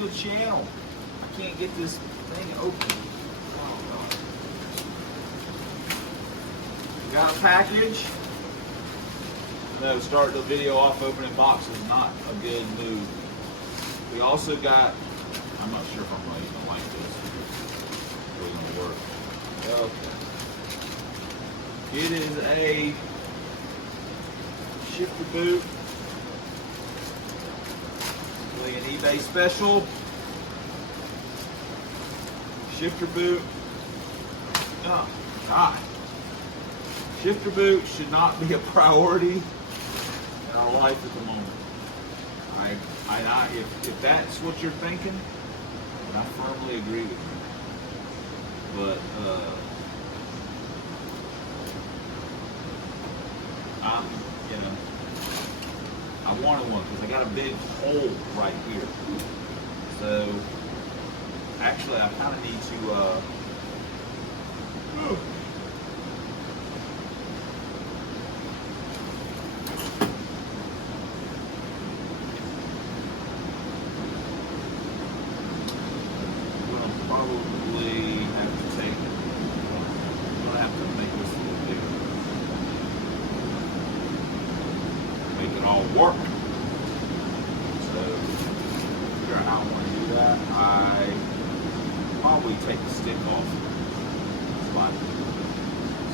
to the channel. I can't get this thing open. Oh, God. We got a package. No, starting the video off opening boxes is not a good move. We also got, I'm not sure if I'm really going to like this. It's going to work. Okay. It is a shifter boot. Really an eBay special. Shifter boot. Oh, God. Shifter boot should not be a priority in our life at the moment. If that's what you're thinking, then I firmly agree with you. But I wanted one because I got a big hole right here. So actually, I kind of need to. Work. So, figure out how I want to do that. I probably take the stick off. That's fine.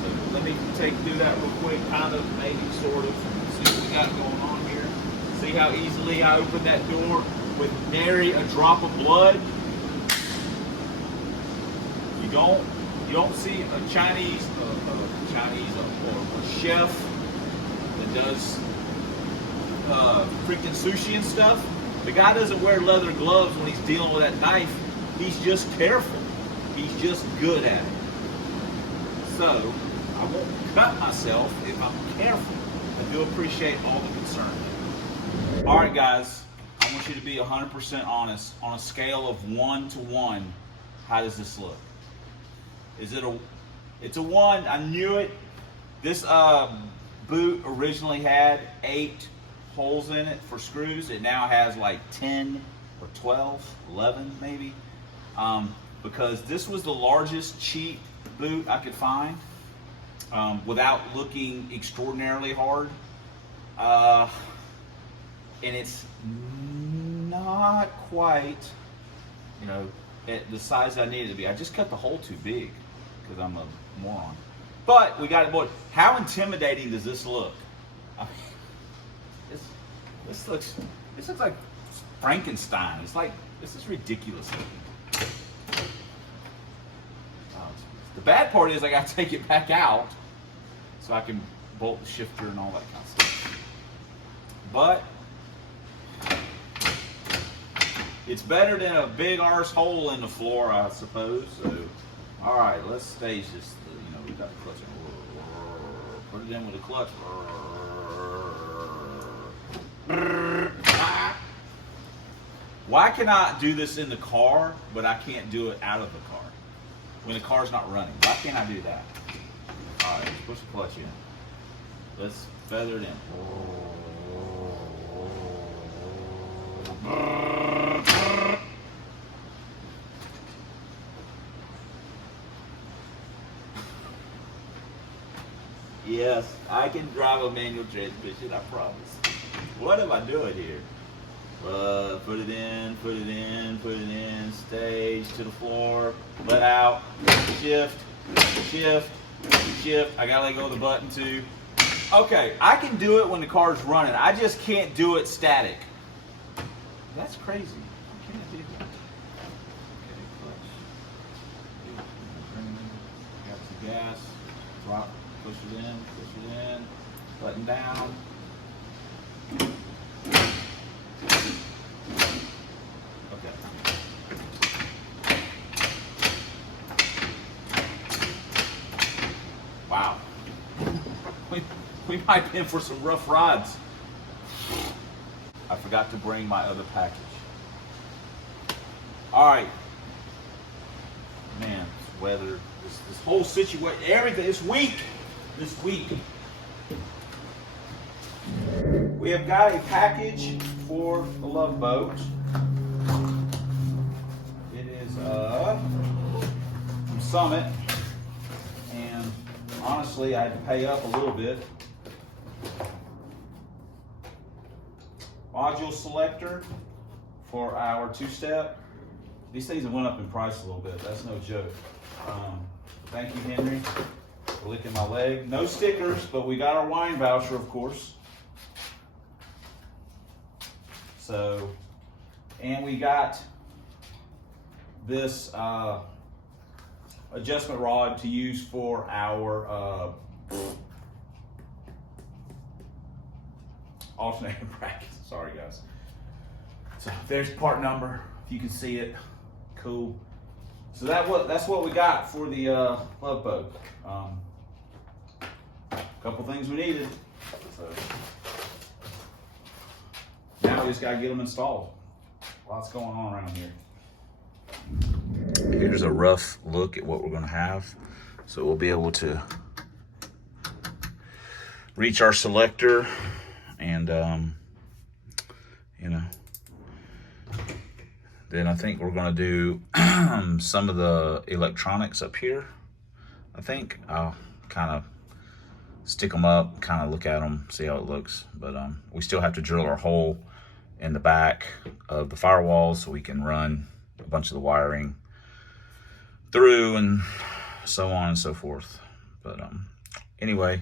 So let me do that real quick, kind of, maybe, sort of. See what we got going on here. See how easily I open that door with nary a drop of blood. You don't see a Chinese or a chef that does freaking sushi and stuff. The guy doesn't wear leather gloves when he's dealing with that knife. He's just careful. He's just good at it. So I won't cut myself if I'm careful. I do appreciate all the concern. All right, guys, I want you to be 100% honest. On a scale of 1 to 1, how does this look? Is it a? It's a 1. I knew it. This boot originally had 8 holes in it for screws. It now has like 10 or 12, 11 maybe, because this was the largest cheap boot I could find without looking extraordinarily hard, and it's not quite, at the size I needed it to be. I just cut the hole too big because I'm a moron. But we got it, boy. How intimidating does this look? I mean, this looks like Frankenstein. It's like, this is ridiculous looking. The bad part is I got to take it back out so I can bolt the shifter and all that kind of stuff. But it's better than a big arse hole in the floor, I suppose. So, all right, let's stage this. We got the clutch. Put it in with the clutch. Why can I do this in the car, but I can't do it out of the car when the car's not running? Why can't I do that? All right, let's push the clutch in. Let's feather it in. Yes, I can drive a manual transmission, I promise. What am I doing here? Put it in, stage to the floor, let out, shift. I gotta let go of the button too. Okay, I can do it when the car's running. I just can't do it static. That's crazy. I can't do that. Okay, clutch. Got some gas. Drop, push it in, button down. Wow. We might be in for some rough rides. I forgot to bring my other package. All right. Man, this weather, this whole situation, everything, this week. We have got a package for the Love Boat. Summit, and honestly, I had to pay up a little bit. Module selector for our two-step. These things have went up in price a little bit. That's no joke. Thank you, Henry, for licking my leg. No stickers, but we got our wine voucher, of course. So, and we got this adjustment rod to use for our alternating brackets. Sorry, guys. So there's part number, if you can see it. Cool. So that's what we got for the Love Boat. A couple things we needed. So now we just gotta get them installed. Lots going on around here. Here's a rough look at what we're gonna have. So we'll be able to reach our selector and you know, then I think we're gonna do some of the electronics up here. I think I'll kind of stick them up, kind of look at them, see how it looks. But we still have to drill our hole in the back of the firewall so we can run a bunch of the wiring through and so on and so forth. But anyway,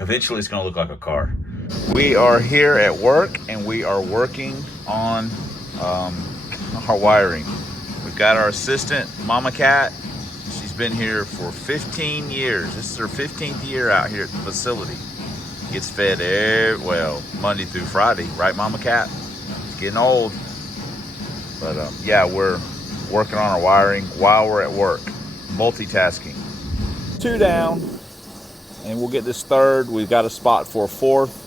eventually it's gonna look like a car. We are here at work and we are working on our wiring. We've got our assistant, Mama Cat. She's been here for 15 years. This is her 15th year out here at the facility. Gets fed well, Monday through Friday, right, Mama Cat? It's getting old. But yeah, we're working on our wiring while we're at work. Multitasking. 2 down, and we'll get this third. We've got a spot for a fourth.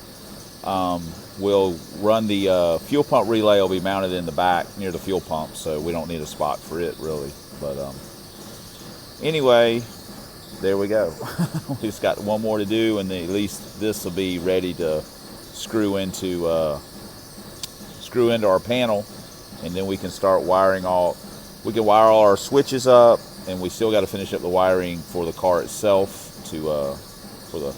We'll run the fuel pump relay. Will be mounted in the back near the fuel pump, so we don't need a spot for it really. But anyway, there we go. We just got one more to do, and then at least this will be ready to screw into our panel, and then we can start wiring all. We can wire all our switches up, and we still got to finish up the wiring for the car itself to for the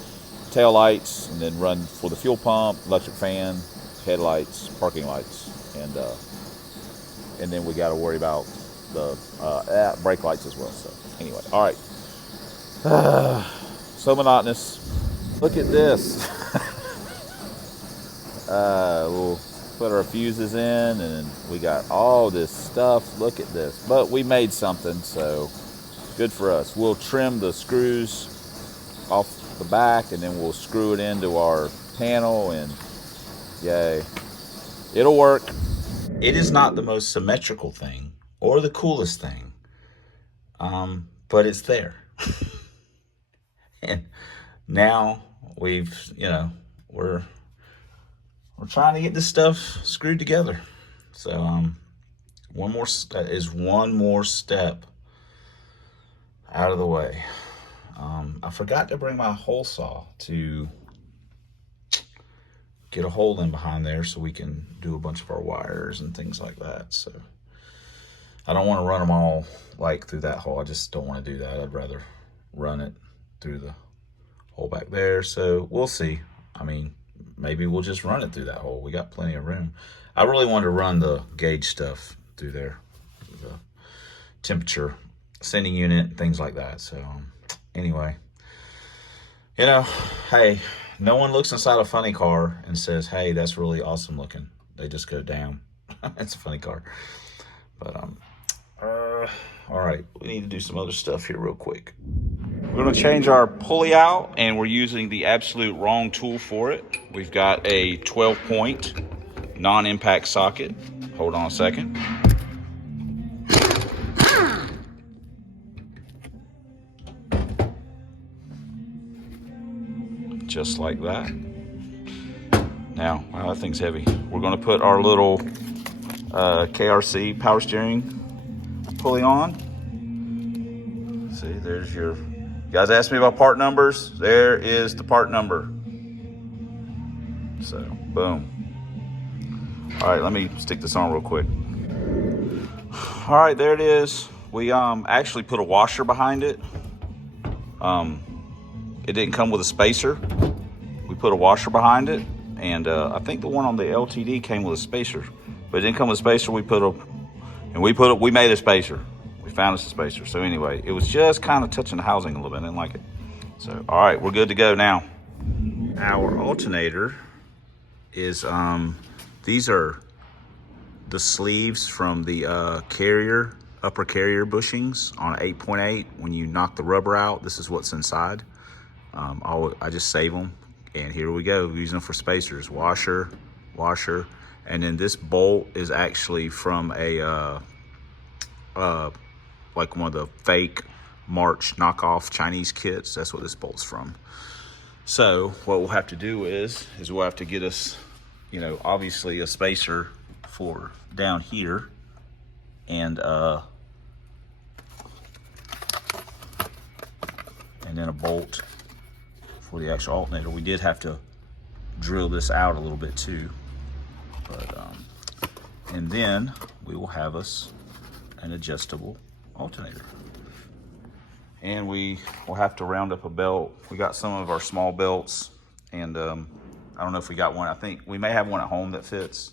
tail lights, and then run for the fuel pump, electric fan, headlights, parking lights, and then we got to worry about the brake lights as well. So anyway, all right. So monotonous. Look at this. We'll put our fuses in, and we got all this stuff. Look at this. But we made something, so good for us. We'll trim the screws off the back, and then we'll screw it into our panel, and yay. It'll work. It is not the most symmetrical thing or the coolest thing, but it's there. And now we're trying to get this stuff screwed together. So one more step out of the way. I forgot to bring my hole saw to get a hole in behind there so we can do a bunch of our wires and things like that. So I don't want to run them all like through that hole. I just don't want to do that. I'd rather run it through the hole back there. So we'll see. I mean, maybe we'll just run it through that hole. We got plenty of room. I really wanted to run the gauge stuff through there, the temperature sending unit, things like that. So anyway, hey, no one looks inside a funny car and says, hey, that's really awesome looking. They just go, damn, it's a funny car. But all right, we need to do some other stuff here real quick. We're going to change our pulley out, and we're using the absolute wrong tool for it. We've got a 12-point non-impact socket. Hold on a second. Just like that. Now, wow, that thing's heavy. We're going to put our little KRC power steering pulley on. See, there's your... You guys asked me about part numbers. There is the part number. So, boom. All right, let me stick this on real quick. All right, there it is. we actually put a washer behind it. It didn't come with a spacer. We put a washer behind it, and I think the one on the LTD came with a spacer, but it didn't come with a spacer. We made a spacer. We found us a spacer. So anyway, it was just kind of touching the housing a little bit. I didn't like it. So all right, we're good to go now. Our alternator is these are the sleeves from the upper carrier bushings on 8.8. When you knock the rubber out, this is what's inside. I just save them, and here we go. We're using them for spacers. Washer, and then this bolt is actually from a like one of the fake March knockoff Chinese kits. That's what this bolt's from. So what we'll have to do is we'll have to get us, you know, obviously a spacer for down here, and then a bolt for the actual alternator. We did have to drill this out a little bit too, but and then we will have us an adjustable alternator, and we will have to round up a belt. We got some of our small belts, and I don't know if we got one. I think we may have one at home that fits.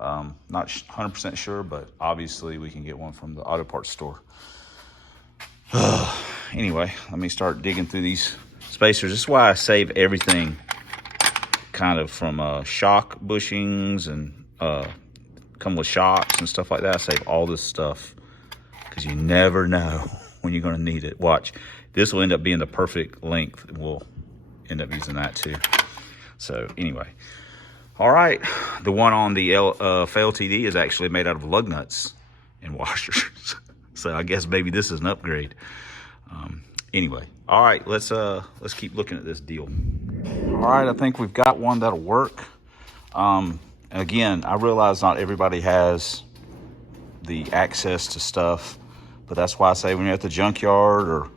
Not 100% sure, but obviously we can get one from the auto parts store. Anyway, let me start digging through these spacers. This is why I save everything kind of from shock bushings and come with shocks and stuff like that. I save all this stuff because you never know when you're going to need it. Watch, this will end up being the perfect length. We'll end up using that too. So anyway, all right, the one on the FLTD is actually made out of lug nuts and washers. So I guess maybe this is an upgrade. Anyway, all right, let's keep looking at this deal. All right, I think we've got one that'll work. Again, I realize not everybody has the access to stuff, but that's why I say when you're at the junkyard or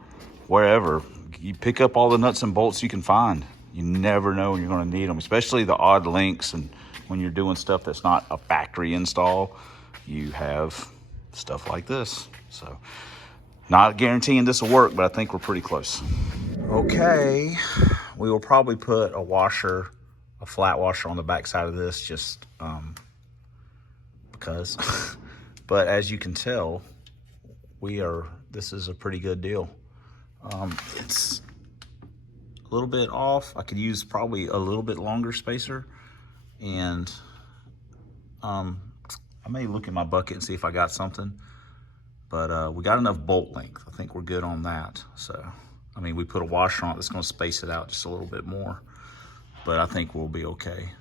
wherever, you pick up all the nuts and bolts you can find. You never know when you're going to need them, especially the odd links, and when you're doing stuff that's not a factory install, you have stuff like this. So not guaranteeing this will work, but I think we're pretty close. Okay, we will probably put a washer, a flat washer on the back side of this, just because. But as you can tell, this is a pretty good deal. It's a little bit off. I could use probably a little bit longer spacer, and I may look in my bucket and see if I got something, but we got enough bolt length. I think we're good on that. So, I mean, we put a washer on it that's going to space it out just a little bit more, but I think we'll be okay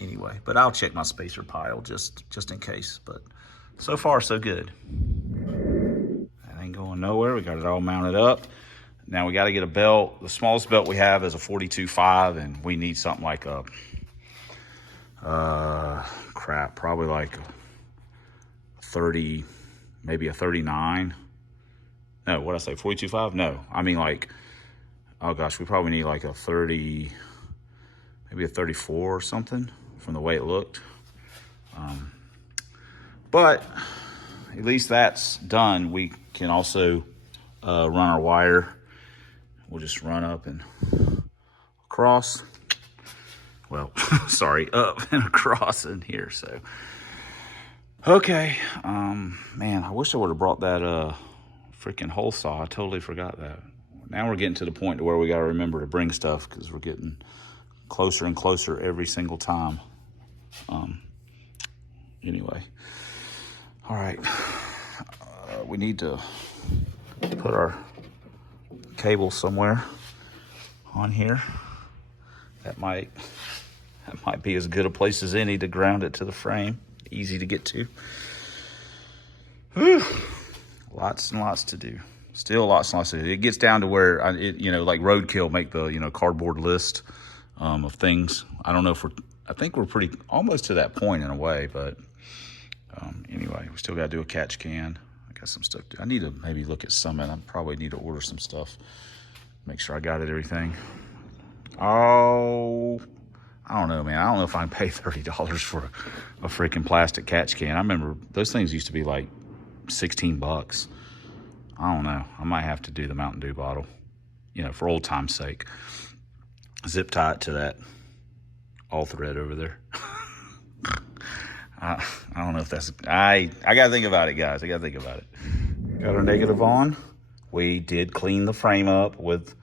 anyway. But I'll check my spacer pile just in case. But so far, so good. That ain't going nowhere. We got it all mounted up. Now we got to get a belt. The smallest belt we have is a 42.5, and we need something like a, probably like a 30, maybe a 39. No, what'd I say, 42.5? No, I mean like, oh gosh, we probably need like a 30, maybe a 34 or something from the way it looked. But at least that's done. We can also run our wire. We'll just run up and across. Well, sorry, up and across in here. So, okay. Man, I wish I would have brought that freaking hole saw. I totally forgot that. Now we're getting to the point to where we got to remember to bring stuff, because we're getting closer and closer every single time. Anyway, all right. We need to put our cable somewhere on here. That might be as good a place as any to ground it to the frame. Easy to get to. Whew. Lots and lots to do. Still lots and lots to do. It gets down to where, like roadkill make the, cardboard list of things. I don't know if I think we're pretty almost to that point in a way, but anyway, we still got to do a catch can. I got some stuff. I need to maybe look at Summit. I probably need to order some stuff. Make sure I got everything. Oh, I don't know, man. I don't know if I can pay $30 for a freaking plastic catch can. I remember those things used to be like $16. I don't know. I might have to do the Mountain Dew bottle, you know, for old time's sake. Zip tie it to that all thread over there. I don't know if that's, I gotta think about it, guys. I gotta think about it. Got our negative on. We did clean the frame up with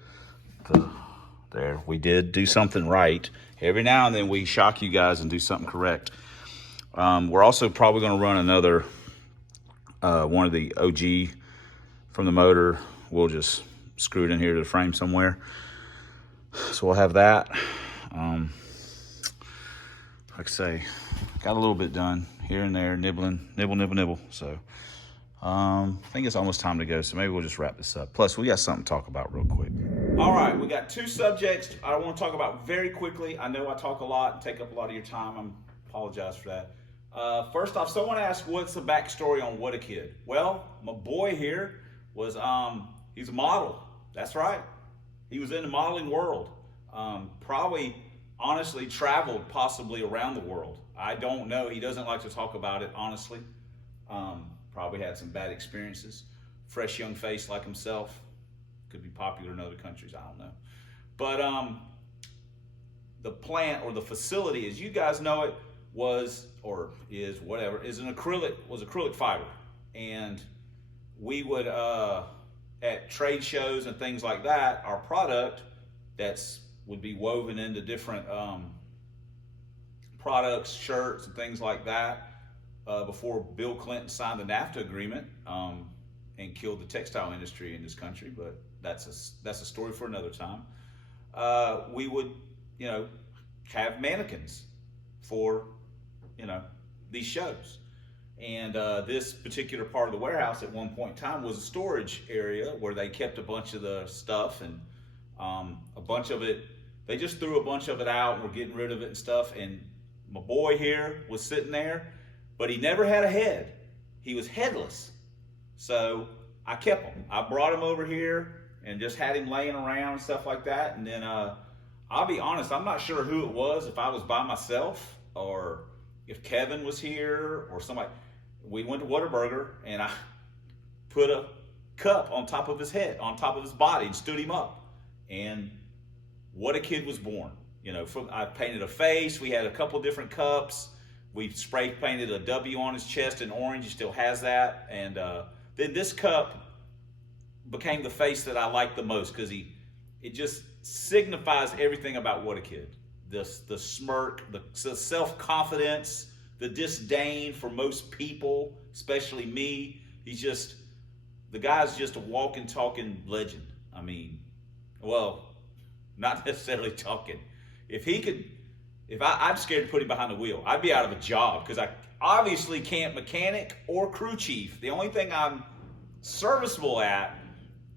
the, there. We did do something right. Every now and then we shock you guys and do something correct. We're also probably gonna run another, one of the OG from the motor. We'll just screw it in here to the frame somewhere. So we'll have that. Like I say, got a little bit done here and there, nibble. So I think it's almost time to go. So maybe we'll just wrap this up. Plus, we got something to talk about real quick. All right, we got 2 subjects I want to talk about very quickly. I know I talk a lot and take up a lot of your time. I apologize for that. First off, someone asked, what's the backstory on Whatakid? Well, my boy here was, he's a model. That's right. He was in the modeling world. Probably, honestly, traveled possibly around the world. I don't know. He doesn't like to talk about it, honestly. Probably had some bad experiences. Fresh young face like himself. Could be popular in other countries. I don't know. But the plant or the facility, as you guys know it, was or is whatever is an acrylic fiber, and we would at trade shows and things like that, our product would be woven into different products, shirts, and things like that before Bill Clinton signed the NAFTA agreement and killed the textile industry in this country. But that's a story for another time. We would, you know, have mannequins for, you know, these shows. And this particular part of the warehouse at one point in time was a storage area where they kept a bunch of the stuff, and a bunch of it, they just threw a bunch of it out and were getting rid of it and stuff. And my boy here was sitting there, but he never had a head. He was headless. So I kept him. I brought him over here and just had him laying around and stuff like that. And then I'll be honest, I'm not sure who it was, if I was by myself or if Kevin was here or somebody. We went to Whataburger and I put a cup on top of his head, on top of his body, and stood him up. And Whatakid was born. You know, I painted a face. We had a couple different cups. We spray painted a W on his chest in orange. He still has that. And then this cup became the face that I liked the most, because it just signifies everything about Whatakid. The smirk, the self-confidence, the disdain for most people, especially me. The guy's just a walking, talking legend. I mean, well, not necessarily talking. I'm scared to put him behind the wheel. I'd be out of a job, because I obviously can't mechanic or crew chief. The only thing I'm serviceable at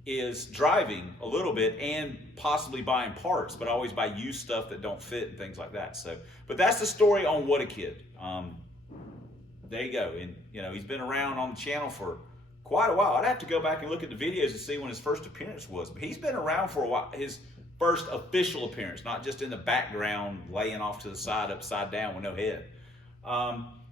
is driving a little bit and possibly buying parts, but I always buy used stuff that don't fit and things like that. So, but that's the story on Whatakid. There you go. And you know, he's been around on the channel for quite a while. I'd have to go back and look at the videos to see when his first appearance was, but he's been around for a while. His first official appearance, not just in the background laying off to the side upside down with no head.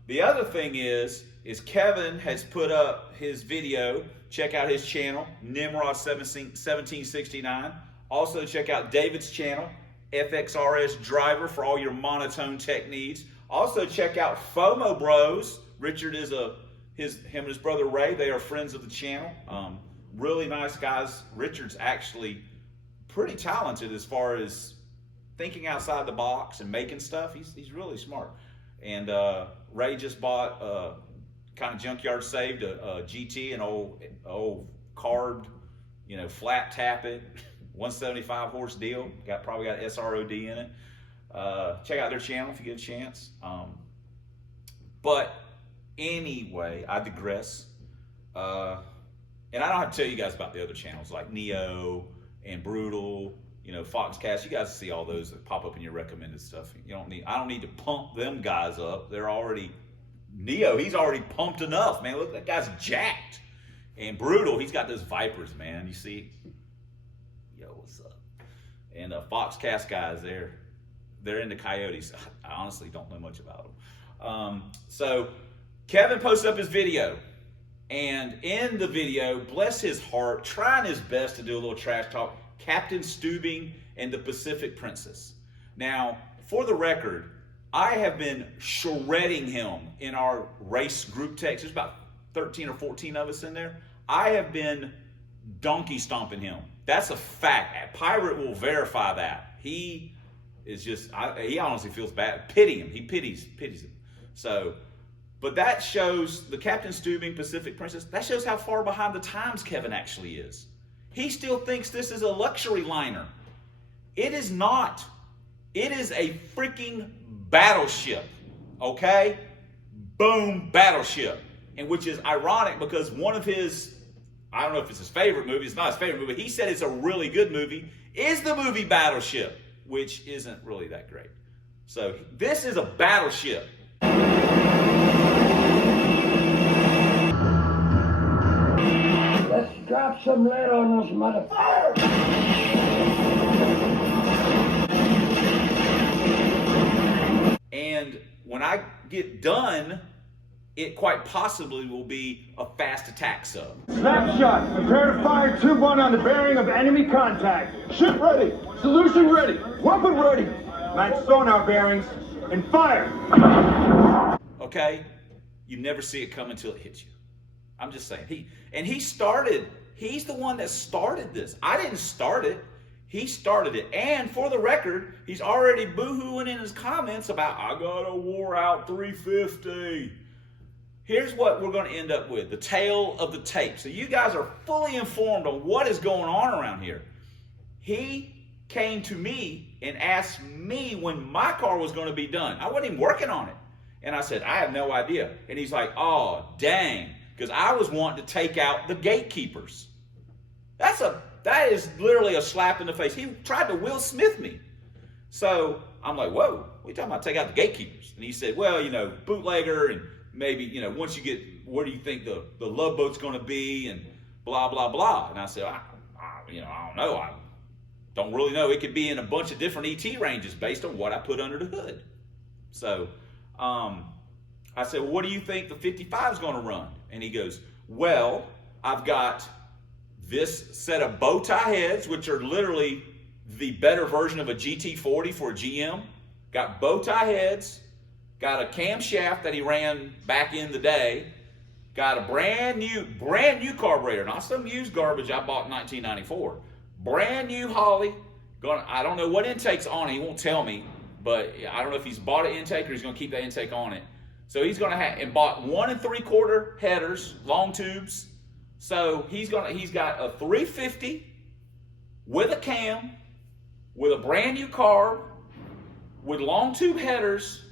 The other thing is Kevin has put up his video. Check out his channel, Nimrod 1769. Also check out David's channel, FXRS Driver, for all your monotone tech needs. Also check out FOMO Bros. Richard is him and his brother Ray. They are friends of the channel. Really nice guys. Richard's actually pretty talented as far as thinking outside the box and making stuff. He's really smart. And Ray just bought kind of junkyard saved a GT, an old carved, you know, flat tappet, 175 horse deal. Probably got SROD in it. Check out their channel if you get a chance. But anyway, I digress. And I don't have to tell you guys about the other channels like Neo and Brutal, you know, Foxcast. You guys see all those that pop up in your recommended stuff. I don't need to pump them guys up. They're already, Neo, he's already pumped enough, man. Look, that guy's jacked. And Brutal, he's got those Vipers, man. You see? Yo, what's up? And Foxcast guys, they're into coyotes. I honestly don't know much about them. So Kevin posted up his video, And in the video, bless his heart, trying his best to do a little trash talk, Captain Steubing and the Pacific Princess. Now, for the record, I have been shredding him in our race group text. There's about 13 or 14 of us in there. I have been donkey stomping him. That's a fact. Pirate will verify that. He is just, he honestly feels bad. Pity him. He pities him. So, but that shows the Captain Steubing Pacific Princess, that shows how far behind the times Kevin actually is. He still thinks this is a luxury liner. It is not. It is a freaking battleship, okay? Boom, battleship. And which is ironic because one of his, I don't know if it's his favorite movie, it's not his favorite movie, but he said it's a really good movie, is the movie Battleship, which isn't really that great. So this is a battleship. Let's drop some lead on those motherfuckers. And when I get done, it quite possibly will be a fast attack sub. Snapshot. Prepare to fire 2-1 on the bearing of enemy contact. Ship ready. Solution ready. Weapon ready. Match sonar bearings and fire. Okay? You never see it come until it hits you. I'm just saying. He's the one that started this. I didn't start it. He started it. And for the record, he's already boo-hooing in his comments about, I got a wore out 350. Here's what we're going to end up with, the tale of the tape. So you guys are fully informed on what is going on around here. He came to me and asked me when my car was going to be done. I wasn't even working on it. And I said, I have no idea. And he's like, oh, dang. Because I was wanting to take out the gatekeepers. That is literally a slap in the face. He tried to Will Smith me. So I'm like, whoa, what are you talking about? Take out the gatekeepers. And he said, well, bootlegger and maybe, once you get, where do you think the love boat's going to be and blah, blah, blah. And I said, I don't know. I don't really know. It could be in a bunch of different ET ranges based on what I put under the hood. So I said, well, what do you think the 55 is going to run? And he goes, well, I've got this set of bow tie heads, which are literally the better version of a GT40 for a GM. Got bow tie heads. Got a camshaft that he ran back in the day. Got a brand new carburetor. Not some used garbage I bought in 1994. Brand new Holley. I don't know what intake's on it. He won't tell me. But I don't know if he's bought an intake or he's going to keep that intake on it. So he's going to have, and bought 1 3/4 headers, long tubes. So he's got a 350 with a cam, with a brand new carb, with long tube headers,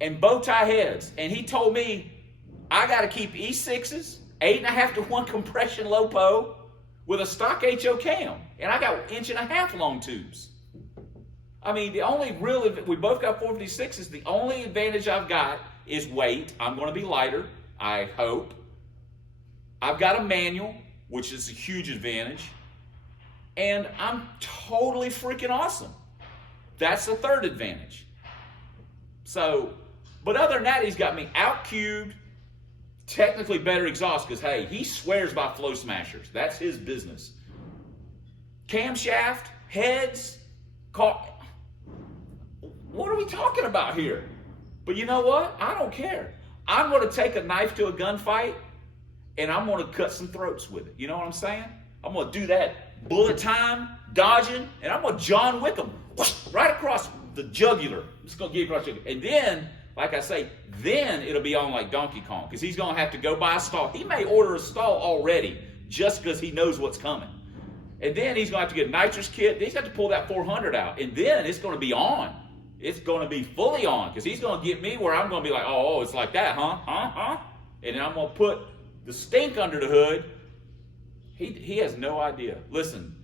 and bow tie heads. And he told me I got to keep E6s, 8.5 to 1 compression LoPo, with a stock HO cam. And I got 1.5 inch long tubes. I mean, the only real, we both got 456s. The only advantage I've got is weight. I'm going to be lighter, I hope. I've got a manual, which is a huge advantage. And I'm totally freaking awesome. That's the third advantage. So, but other than that, he's got me out-cubed, technically better exhaust, because, hey, he swears by flow smashers. That's his business. Camshaft, heads, what are we talking about here? But you know what? I don't care. I'm going to take a knife to a gunfight, and I'm going to cut some throats with it. You know what I'm saying? I'm going to do that bullet time, dodging, and I'm going to John Wick him right across the jugular. I'm just going to get across the jugular. And then, like I say, then it'll be on like Donkey Kong, because he's going to have to go buy a stall. He may order a stall already just because he knows what's coming. And then he's going to have to get a nitrous kit. Then he's got to pull that 400 out. And then it's going to be on. It's going to be fully on, because he's going to get me where I'm going to be like, oh, it's like that, huh? And then I'm going to put the stink under the hood. He has no idea. Listen,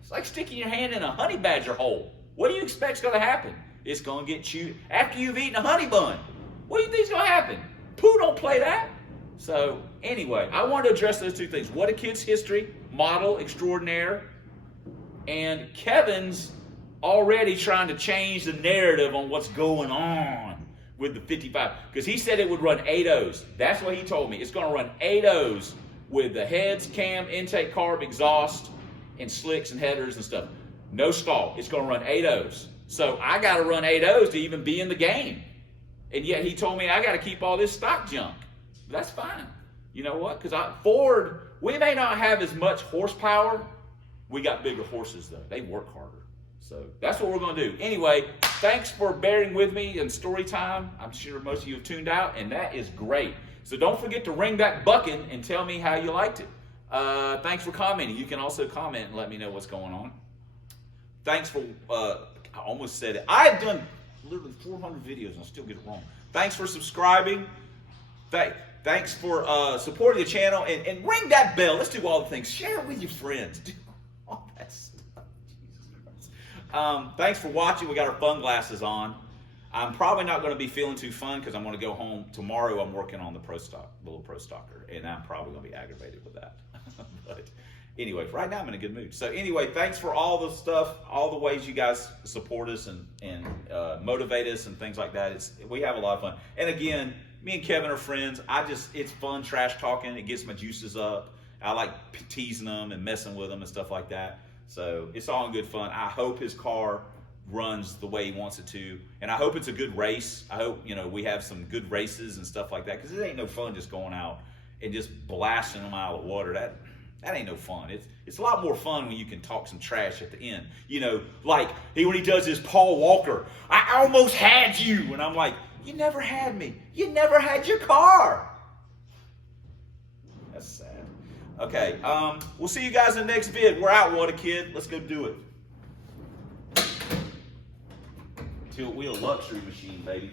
it's like sticking your hand in a honey badger hole. What do you expect's going to happen? It's going to get chewed. After you've eaten a honey bun, what do you think's going to happen? Pooh don't play that. So anyway, I wanted to address those two things. Whatakid's history, model extraordinaire, and Kevin's already trying to change the narrative on what's going on with the 55, because he said it would run 8.0s. That's what he told me. It's going to run 8.0s with the heads, cam, intake, carb, exhaust, and slicks and headers and stuff. No stall. It's going to run 8.0s. So I got to run 8.0s to even be in the game. And yet he told me I got to keep all this stock junk. That's fine. You know what? Because Ford, we may not have as much horsepower. We got bigger horses, though. They work harder. So that's what we're going to do. Anyway, thanks for bearing with me in story time. I'm sure most of you have tuned out, and that is great. So don't forget to ring that bucket and tell me how you liked it. Thanks for commenting. You can also comment and let me know what's going on. Thanks for, I almost said it. I've done literally 400 videos and I still get it wrong. Thanks for subscribing. Thanks for supporting the channel. And ring that bell. Let's do all the things. Share it with your friends. Do all that stuff. Thanks for watching. We got our fun glasses on. I'm probably not going to be feeling too fun because I'm going to go home tomorrow. I'm working on the little Pro Stocker, and I'm probably going to be aggravated with that. But anyway, right now I'm in a good mood. So anyway, thanks for all the stuff, all the ways you guys support us and motivate us and things like that. We have a lot of fun. And again, me and Kevin are friends. It's fun trash talking. It gets my juices up. I like teasing them and messing with them and stuff like that. So it's all in good fun. I hope his car runs the way he wants it to, and I hope it's a good race. I hope we have some good races and stuff like that, because it ain't no fun just going out and just blasting them out of the water. That ain't no fun. It's a lot more fun when you can talk some trash at the end. Like when he does his Paul Walker, I almost had you, and I'm like, you never had me. You never had your car. That's sad. Okay, we'll see you guys in the next vid. We're out, Whatakid. Let's go do it. Tilt wheel luxury machine, baby.